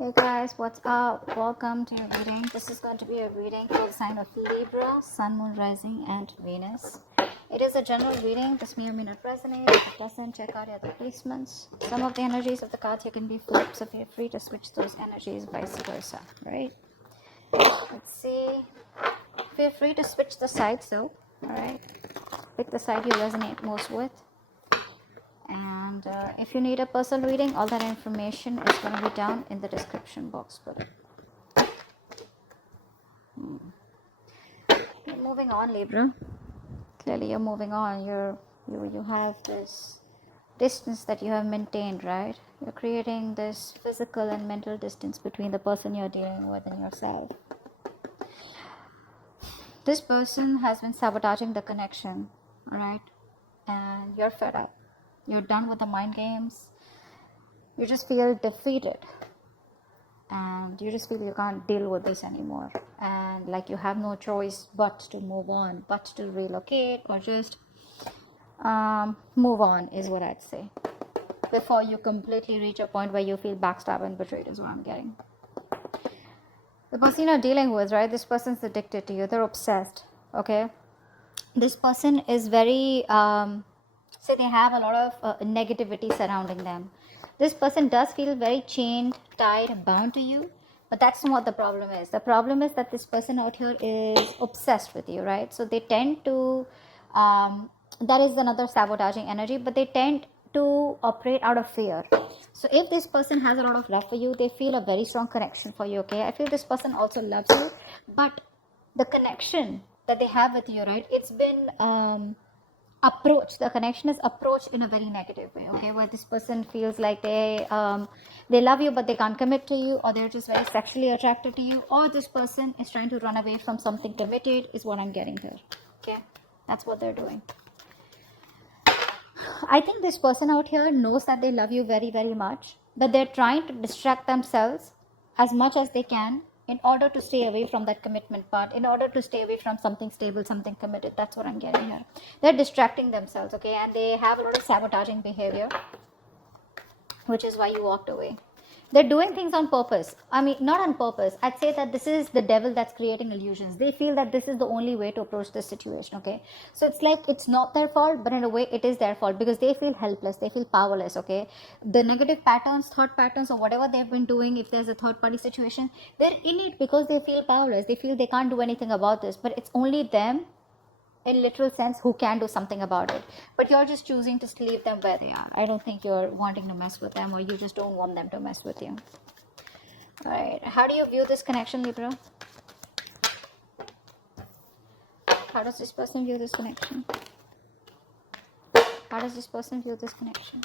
Hey guys, what's up? Welcome to your reading. This is going to be a reading for the sign of Libra, Sun, Moon, Rising, and Venus. It is a general reading. This may or may not resonate. If it doesn't, check out the other placements. Some of the energies of the cards here can be flipped, so feel free to switch those energies, vice versa. Right? Let's see. Feel free to switch the sides though. Alright? Pick the side you resonate most with. And if you need a personal reading, all that information is going to be down in the description box below. You're moving on, Libra. Clearly, you're moving on. You have this distance that you have maintained, right? You're creating this physical and mental distance between the person you're dealing with and yourself. This person has been sabotaging the connection, right? And you're fed up. You're done with the mind games. You just feel defeated. And you just feel you can't deal with this anymore. And like you have no choice but to move on, but to relocate or just move on is what I'd say. Before you completely reach a point where you feel backstabbed and betrayed is what I'm getting. The person you're dealing with, right? This person's addicted to you. They're obsessed, okay? This person is very... say they have a lot of negativity surrounding them. This person does feel very chained, tied, bound to you, but that's not what the problem is. The problem is that this person out here is obsessed with you, right? So they tend to, that is another sabotaging energy, but they tend to operate out of fear. So if this person has a lot of love for you, they feel a very strong connection for you, okay? I feel this person also loves you, but the connection that they have with you, right? It's been... the connection is approached in a very negative way, okay, where this person feels like they love you but they can't commit to you, or they're just very sexually attracted to you, or this person is trying to run away from something committed is what I'm getting here. Okay, that's what they're doing. I think this person out here knows that they love you very, very much, but they're trying to distract themselves as much as they can in order to stay away from that commitment part, in order to stay away from something stable, something committed. That's what I'm getting here. They're distracting themselves, okay, and they have a lot of sabotaging behavior, which is why you walked away. They're doing things on purpose. I mean, not on purpose. I'd say that this is the devil that's creating illusions. They feel that this is the only way to approach this situation, okay? So it's like it's not their fault, but in a way it is their fault because they feel helpless. They feel powerless, okay? The negative patterns, thought patterns, or whatever they've been doing, if there's a third party situation, they're in it because they feel powerless. They feel they can't do anything about this, but it's only them, in literal sense, who can do something about it, but you're just choosing to leave them where they are. I don't think you're wanting to mess with them, or you just don't want them to mess with you. All right, how do you view this connection, Libra? How does this person view this connection? How does this person view this connection?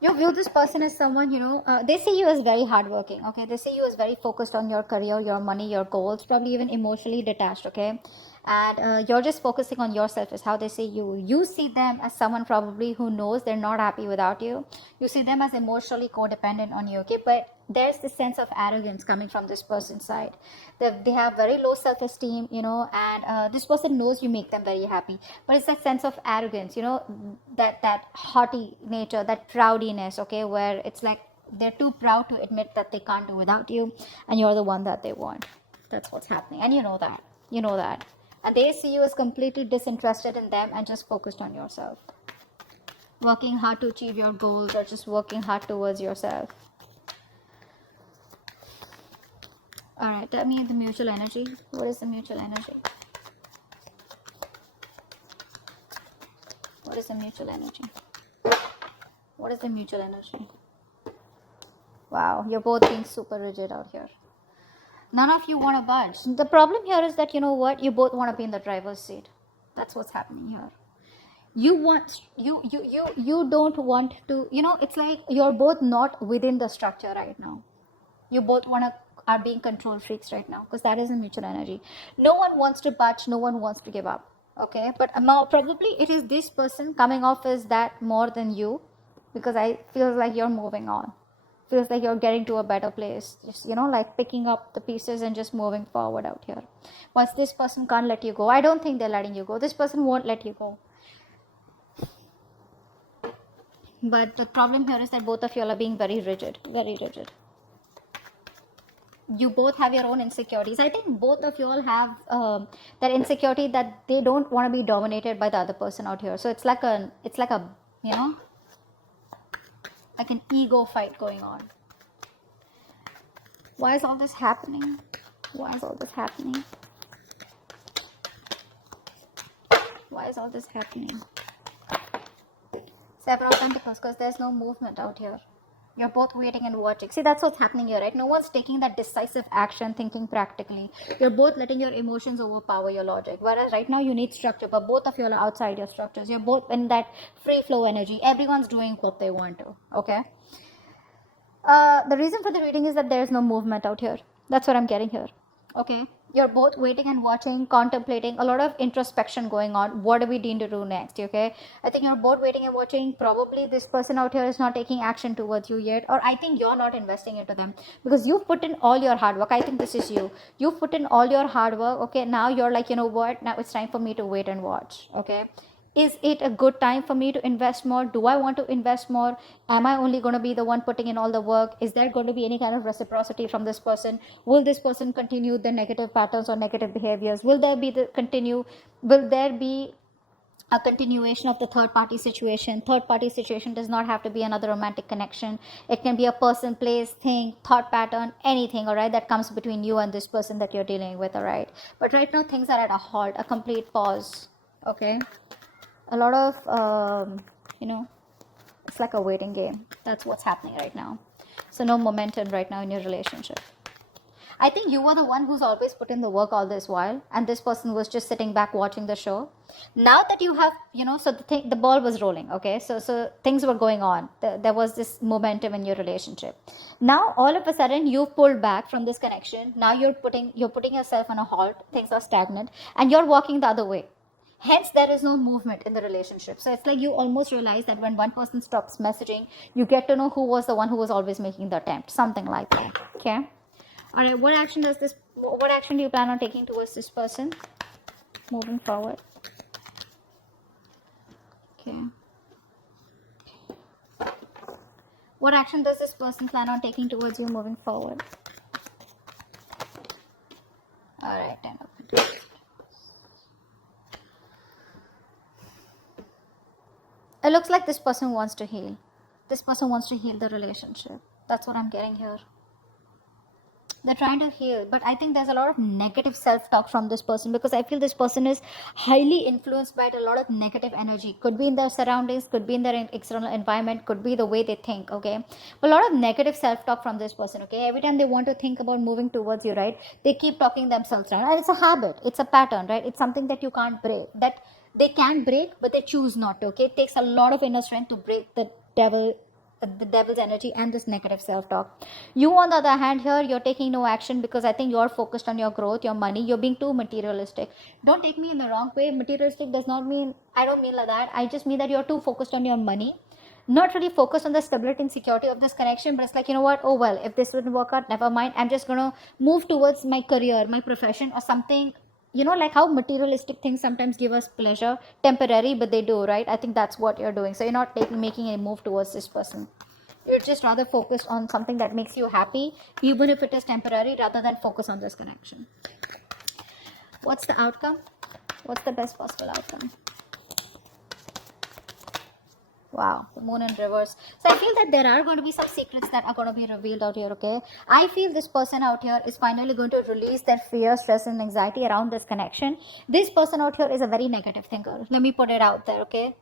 You view this person as someone, they see you as very hardworking, okay? They see you as very focused on your career, your money, your goals, probably even emotionally detached, okay? And you're just focusing on yourself is how they see you. You see them as someone probably who knows they're not happy without you. You see them as emotionally codependent on you, okay? But there's this sense of arrogance coming from this person's side. They have very low self-esteem, and this person knows you make them very happy, but it's that sense of arrogance, that haughty nature, that proudiness, okay, where it's like they're too proud to admit that they can't do without you, and you're the one that they want. That's what's happening, and you know that, and they see you as completely disinterested in them and just focused on yourself, working hard to achieve your goals, or just working hard towards yourself. All right, tell me the mutual energy. What is the mutual energy? What is the mutual energy? What is the mutual energy? Wow, you're both being super rigid out here. None of you want to budge. The problem here is that, you know what? You both want to be in the driver's seat. That's what's happening here. You don't want to, it's like you're both not within the structure right now. You both are being control freaks right now, because that is a mutual energy. No one wants to budge, no one wants to give up, okay? But now probably it is this person coming off as that more than you, because I feel like you're moving on. Feels like you're getting to a better place. Just, like picking up the pieces and just moving forward out here. Once this person can't let you go, I don't think they're letting you go. This person won't let you go. But the problem here is that both of you are being very rigid, very rigid. You both have your own insecurities. I think both of you all have that insecurity that they don't want to be dominated by the other person out here. So it's like a like an ego fight going on. Why is all this happening? Why is all this happening? Why is all this happening? Seven of Pentacles, because there's no movement out here. You're both waiting and watching. See, that's what's happening here, right? No one's taking that decisive action, thinking practically. You're both letting your emotions overpower your logic. Whereas right now you need structure, but both of you are outside your structures. You're both in that free flow energy. Everyone's doing what they want to, okay? The reason for the reading is that there's no movement out here. That's what I'm getting here, okay? You're both waiting and watching, contemplating, a lot of introspection going on. What do we need to do next, okay? I think you're both waiting and watching. Probably this person out here is not taking action towards you yet, or I think you're not investing into them because you've put in all your hard work. I think this is you. You've put in all your hard work, okay? Now you're like, you know what? Now it's time for me to wait and watch, okay? Is it a good time for me to invest more? Do I want to invest more? Am I only going to be the one putting in all the work? Is there going to be any kind of reciprocity from this person? Will this person continue the negative patterns or negative behaviors? Will there be a continuation of the third party situation? Third party situation does not have to be another romantic connection. It can be a person, place, thing, thought pattern, anything, all right, that comes between you and this person that you're dealing with, all right? But right now things are at a halt, a complete pause, okay? A lot of it's like a waiting game. That's what's happening right now. So no momentum right now in your relationship. I think you were the one who's always put in the work all this while, and this person was just sitting back watching the show. Now that you have, so the ball was rolling, okay? So things were going on. There was this momentum in your relationship. Now all of a sudden you've pulled back from this connection. Now you're putting yourself on a halt. Things are stagnant, and you're walking the other way. Hence, there is no movement in the relationship. So it's like you almost realize that when one person stops messaging, you get to know who was the one who was always making the attempt. Something like that. Okay. All right. What action do you plan on taking towards this person moving forward? Okay. What action does this person plan on taking towards you moving forward? All right. 10 of Pentacles. It looks like this person wants to heal. This person wants to heal the relationship. That's what I'm getting here. They're trying to heal, but I think there's a lot of negative self-talk from this person because I feel this person is highly influenced by a lot of negative energy. Could be in their surroundings, could be in their external environment, could be the way they think, okay? But a lot of negative self-talk from this person, okay? Every time they want to think about moving towards you, right? They keep talking themselves down. And it's a habit. It's a pattern, right? It's something that you can't break. That they can break, but they choose not to, okay? It takes a lot of inner strength to break the devil's energy and this negative self-talk. You, on the other hand, here you're taking no action because I think you're focused on your growth, your money. You're being too materialistic. Don't take me in the wrong way. Materialistic does not mean, I don't mean like that. I just mean that you're too focused on your money, not really focused on the stability and security of this connection. But it's like, you know what, oh well, if this wouldn't work out, never mind. I'm just gonna move towards my career, my profession, or something. Like how materialistic things sometimes give us pleasure, temporary, but they do, right? I think that's what you're doing. So you're not making a move towards this person. You're just rather focused on something that makes you happy, even if it is temporary, rather than focus on this connection. What's the outcome? What's the best possible outcome? Wow, the moon in reverse. So I feel that there are going to be some secrets that are going to be revealed out here, okay? I feel this person out here is finally going to release their fear, stress, and anxiety around this connection. This person out here is a very negative thinker. Let me put it out there, okay?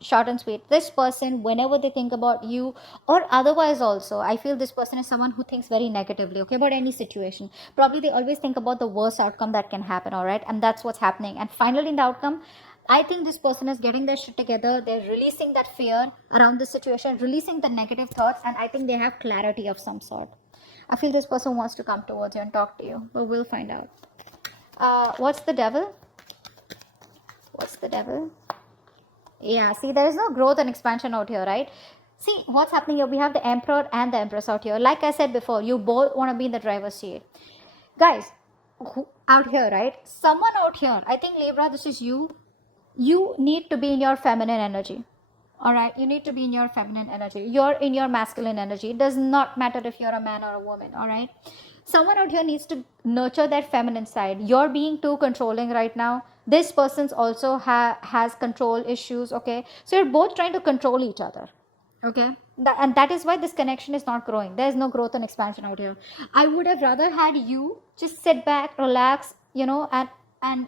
Short and sweet. This person, whenever they think about you or otherwise also, I feel this person is someone who thinks very negatively, okay, about any situation. Probably they always think about the worst outcome that can happen, all right? And that's what's happening. And finally, in the outcome, I think this person is getting their shit together. They're releasing that fear around the situation, releasing the negative thoughts, and I think they have clarity of some sort. I feel this person wants to come towards you and talk to you, but we'll find out. What's the devil? What's the devil? Yeah, see, there is no growth and expansion out here, right? See what's happening here. We have the Emperor and the Empress out here. Like I said before, you both want to be in the driver's seat. Guys, out here, right? Someone out here, I think Libra, this is you. You need to be in your feminine energy. All right, you need to be in your feminine energy. You're in your masculine energy. It does not matter if you're a man or a woman. All right, someone out here needs to nurture that feminine side. You're being too controlling right now. This person's also has control issues. Okay, so you're both trying to control each other. Okay, and that is why this connection is not growing. There's no growth and expansion out here. I would have rather had you just sit back, relax, and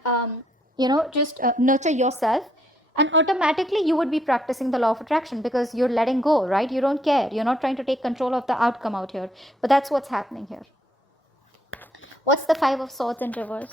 just nurture yourself, and automatically you would be practicing the law of attraction, because you're letting go, right? You don't care, you're not trying to take control of the outcome out here. But that's what's happening here. What's the Five of Swords in reverse?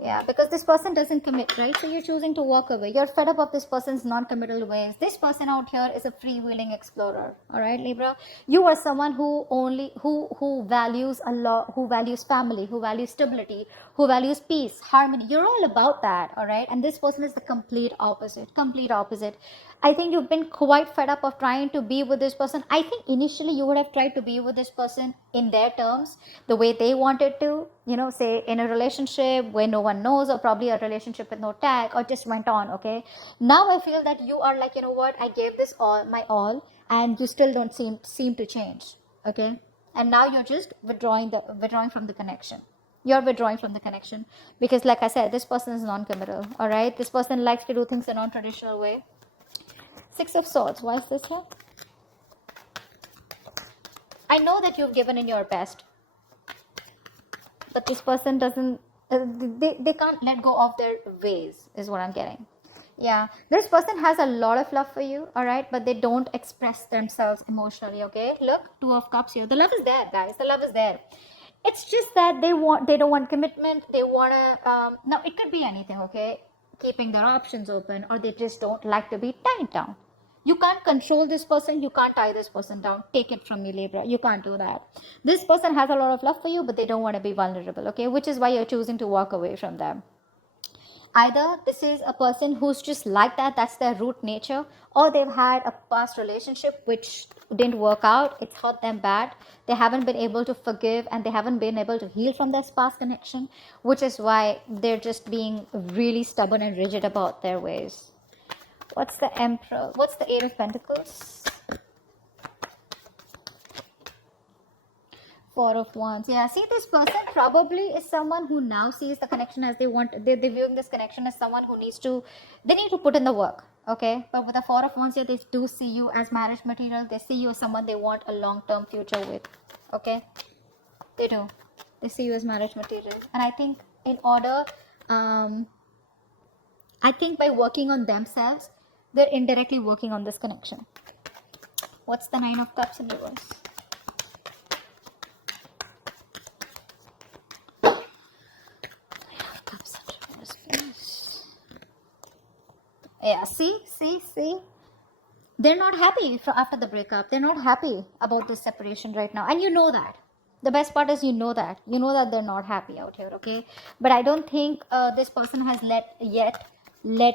Yeah, because this person doesn't commit, right? So you're choosing to walk away. You're fed up of this person's non-committal ways. This person out here is a freewheeling explorer. All right, Libra. You are someone who values a lot, who values family, who values stability, who values peace, harmony. You're all about that, all right? And this person is the complete opposite. Complete opposite. I think you've been quite fed up of trying to be with this person. I think initially you would have tried to be with this person in their terms, the way they wanted to, say in a relationship where no one knows, or probably a relationship with no tag, or just went on. Okay. Now I feel that you are like, you know what, I gave this all, my all, and you still don't seem to change. Okay. And now you're just withdrawing from the connection. You're withdrawing from the connection because, like I said, this person is non-committal. All right. This person likes to do things a non-traditional way. Six of Swords. Why is this here? I know that you've given in your best, but this person doesn't, they can't let go of their ways, is what I'm getting. Yeah, this person has a lot of love for you, all right, but they don't express themselves emotionally. Okay, look, Two of Cups here. The love is there, guys. The love is there. It's just that they don't want commitment. They want to, now it could be anything. Okay, keeping their options open, or they just don't like to be tied down. You can't control this person. You can't tie this person down. Take it from me, Libra. You can't do that. This person has a lot of love for you, but they don't want to be vulnerable, okay? Which is why you're choosing to walk away from them. Either this is a person who's just like that, that's their root nature, or they've had a past relationship which didn't work out. It's hurt them bad. They haven't been able to forgive, and they haven't been able to heal from this past connection, which is why they're just being really stubborn and rigid about their ways. What's the Emperor? What's the Eight of Pentacles? Four of Wands. Yeah, see, this person probably is someone who now sees the connection as they want. They're viewing this connection as someone who they need to put in the work. Okay, but with the Four of Wands here, they do see you as marriage material. They see you as someone they want a long-term future with. Okay, they do. They see you as marriage material, and I think in order, I think by working on themselves, they're indirectly working on this connection. What's the Nine of Cups in reverse? Nine of Cups in reverse, please. Yeah, see? They're not happy after the breakup. They're not happy about this separation right now. And you know that. The best part is you know that they're not happy out here, okay? But I don't think this person has let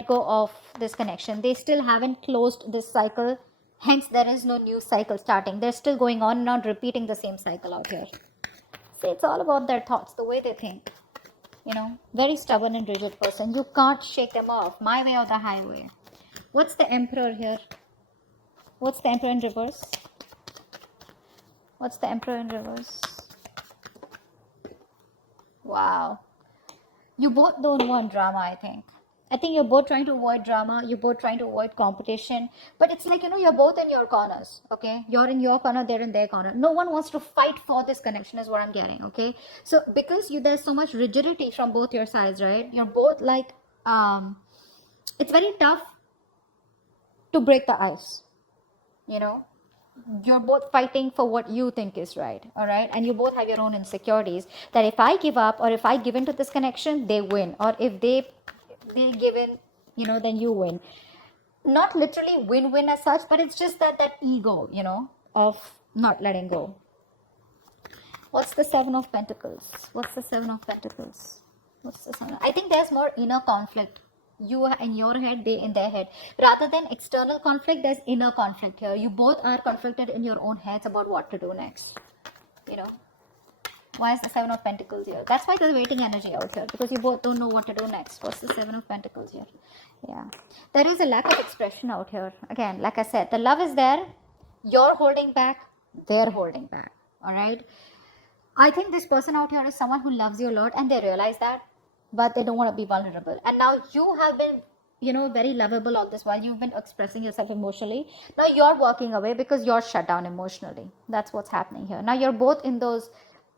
go of this connection. They still haven't closed this cycle. Hence, there is no new cycle starting. They're still going on and on, repeating the same cycle out here. See, it's all about their thoughts, the way they think. Very stubborn and rigid person. You can't shake them off. My way or the highway. What's the Emperor here? What's the Emperor in reverse? What's the Emperor in reverse? Wow. You both don't want drama, I think. I think you're both trying to avoid drama. You're both trying to avoid competition. But it's like, you're both in your corners, okay? You're in your corner, they're in their corner. No one wants to fight for this connection is what I'm getting, okay? So because there's so much rigidity from both your sides, right? You're both like, it's very tough to break the ice, You're both fighting for what you think is right, all right? And you both have your own insecurities that if I give up, or if I give into this connection, they win. Or if they give in, then you win. Not literally win-win as such, but it's just that ego, of not letting go. What's the Seven of Pentacles? What's the Seven of Pentacles? What's the Seven? I think there's more inner conflict, You are in your head, they in their head. Rather than external conflict, there's inner conflict here. You both are conflicted in your own heads about what to do next. You know, why is the Seven of Pentacles here? That's why there's waiting energy out here, because you both don't know what to do next. What's the Seven of Pentacles here? Yeah, there is a lack of expression out here. Again, like I said, the love is there. You're holding back, they're holding back. All right. I think this person out here is someone who loves you a lot, and they realize that, but they don't want to be vulnerable. And now you have been, very lovable all this while. You've been expressing yourself emotionally. Now you're walking away because you're shut down emotionally. That's what's happening here. Now you're both in those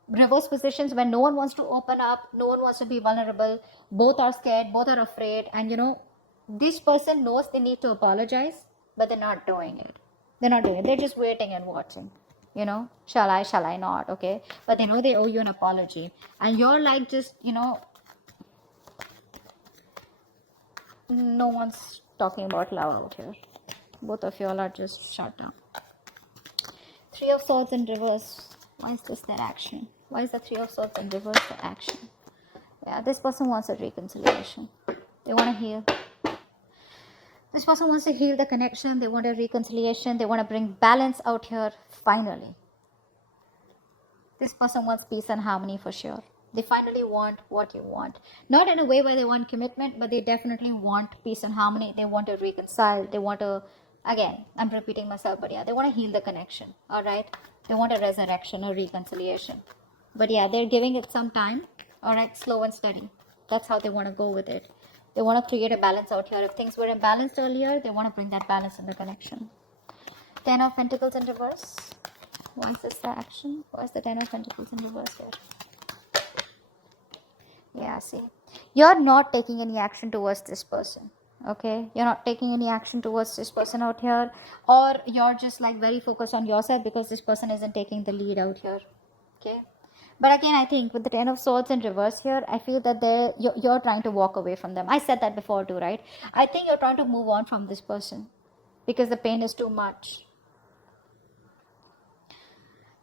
reverse positions where no one wants to open up, no one wants to be vulnerable. Both are scared, both are afraid. And this person knows they need to apologize, but they're not doing it. They're just waiting and watching. Shall I not? Okay. But they know they owe you an apology. And you're like, just, no one's talking about love out here. Both of you all are just shut down. Three of Swords in reverse. Why is this their action? Why is the Three of Swords in reverse the action? Yeah, this person wants a reconciliation. They want to heal. This person wants to heal the connection. They want a reconciliation. They want to bring balance out here, finally. This person wants peace and harmony for sure. They finally want what you want. Not in a way where they want commitment, but they definitely want peace and harmony. They want to reconcile. They want to, again, I'm repeating myself, but yeah, they want to heal the connection. All right. They want a resurrection or reconciliation. But yeah, they're giving it some time. All right. Slow and steady. That's how they want to go with it. They want to create a balance out here. If things were imbalanced earlier, they want to bring that balance in the connection. Ten of Pentacles in reverse. Why is this the action? Why is the Ten of Pentacles in reverse here? Yeah, see. You're not taking any action towards this person. Okay? You're not taking any action towards this person out here. Or you're just like very focused on yourself because this person isn't taking the lead out here. Okay? But again, I think with the Ten of Swords in reverse here, I feel that you're trying to walk away from them. I said that before too, right? I think you're trying to move on from this person because the pain is too much.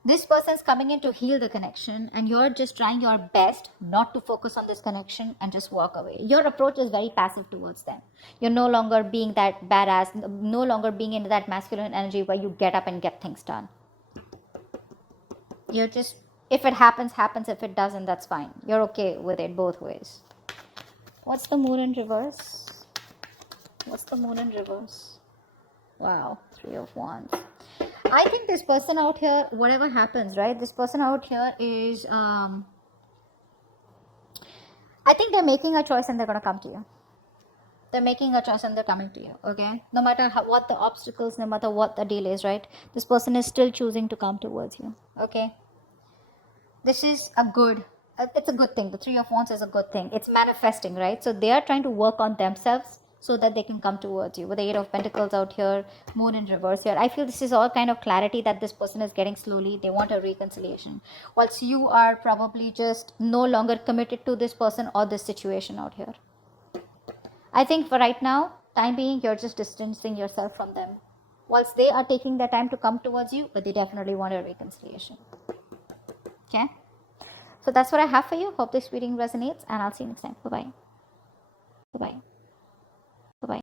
This person's coming in to heal the connection, and you're just trying your best not to focus on this connection and just walk away. Your approach is very passive towards them. You're no longer being that badass, no longer being in that masculine energy where you get up and get things done. You're just, if it happens, happens. If it doesn't, that's fine. You're okay with it both ways. What's the Moon in reverse? What's the Moon in reverse? Wow, Three of Wands. I think this person out here, whatever happens, right? This person out here is, I think they're making a choice and they're going to come to you. They're making a choice and they're coming to you, okay? No matter what the obstacles, no matter what the deal is, right? This person is still choosing to come towards you, okay? This is it's a good thing. The Three of Wands is a good thing. It's manifesting, right? So they are trying to work on themselves so that they can come towards you. With the Eight of Pentacles out here, Moon in reverse here, I feel this is all kind of clarity that this person is getting slowly. They want a reconciliation, whilst you are probably just no longer committed to this person or this situation out here. I think for right now, time being, you're just distancing yourself from them, whilst they are taking their time to come towards you, but they definitely want a reconciliation. Okay, so that's what I have for you. Hope this reading resonates, and I'll see you next time. Bye-bye. Bye-bye.